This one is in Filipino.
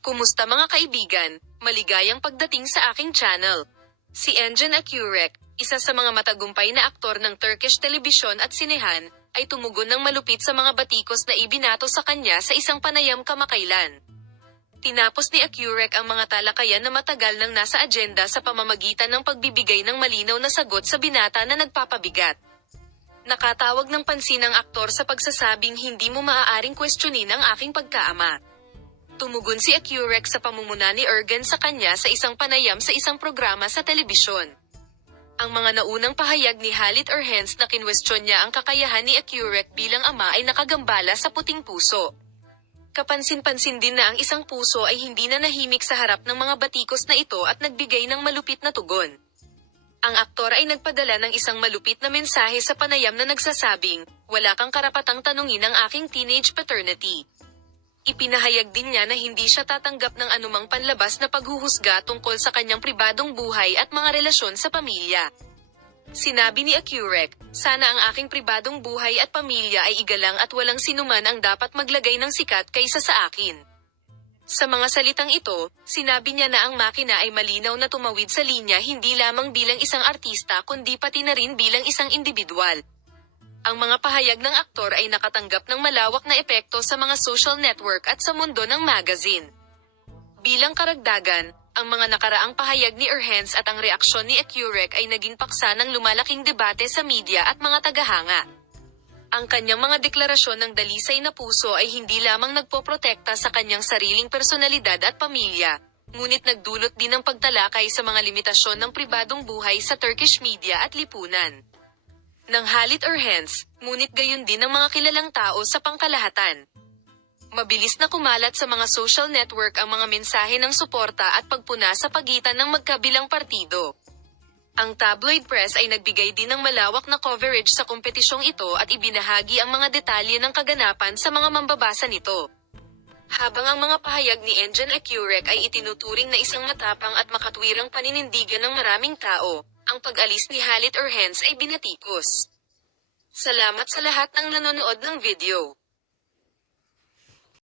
Kumusta mga kaibigan? Maligayang pagdating sa aking channel. Si Engin Akyurek, isa sa mga matagumpay na aktor ng Turkish telebisyon at sinehan, ay tumugon ng malupit sa mga batikos na ibinato sa kanya sa isang panayam kamakailan. Tinapos ni Akyurek ang mga talakayan na matagal nang nasa agenda sa pamamagitan ng pagbibigay ng malinaw na sagot sa binata na nagpapabigat. Nakatawag ng pansin ang aktor sa pagsasabing hindi mo maaaring kwestiyonin ang aking pagkaama. Tumugon si Akyurek sa pamumuna ni Ergen sa kanya sa isang panayam sa isang programa sa telebisyon. Ang mga naunang pahayag ni Halit Ergens na kinwestiyon niya ang kakayahan ni Akyurek bilang ama ay nakagambala sa puting puso. Kapansin-pansin din na ang isang puso ay hindi na nahimik sa harap ng mga batikos na ito at nagbigay ng malupit na tugon. Ang aktor ay nagpadala ng isang malupit na mensahe sa panayam na nagsasabing, "Wala kang karapatang tanungin ang aking teenage paternity." Ipinahayag din niya na hindi siya tatanggap ng anumang panlabas na paghuhusga tungkol sa kanyang pribadong buhay at mga relasyon sa pamilya. Sinabi ni Akyurek, "Sana ang aking pribadong buhay at pamilya ay igalang at walang sinuman ang dapat maglagay ng sikat kaysa sa akin." Sa mga salitang ito, sinabi niya na ang makina ay malinaw na tumawid sa linya hindi lamang bilang isang artista kundi pati na rin bilang isang individual. Ang mga pahayag ng aktor ay nakatanggap ng malawak na epekto sa mga social network at sa mundo ng magazine. Bilang karagdagan, ang mga nakaraang pahayag ni Ergens at ang reaksyon ni Akyurek ay naging paksa ng lumalaking debate sa media at mga tagahanga. Ang kanyang mga deklarasyon ng dalisay na puso ay hindi lamang nagpoprotekta sa kanyang sariling personalidad at pamilya, ngunit nagdulot din ng pagtalakay sa mga limitasyon ng pribadong buhay sa Turkish media at lipunan. Nang Halit Ergens, ngunit gayon din ng mga kilalang tao sa pangkalahatan. Mabilis na kumalat sa mga social network ang mga mensahe ng suporta at pagpuna sa pagitan ng magkabilang partido. Ang tabloid press ay nagbigay din ng malawak na coverage sa kompetisyong ito at ibinahagi ang mga detalye ng kaganapan sa mga mambabasa nito. Habang ang mga pahayag ni Engin Akyurek ay itinuturing na isang matapang at makatwirang paninindigan ng maraming tao, ang pag-alis ni Halit Ergens ay binatikos. Salamat sa lahat ng nanonood ng video.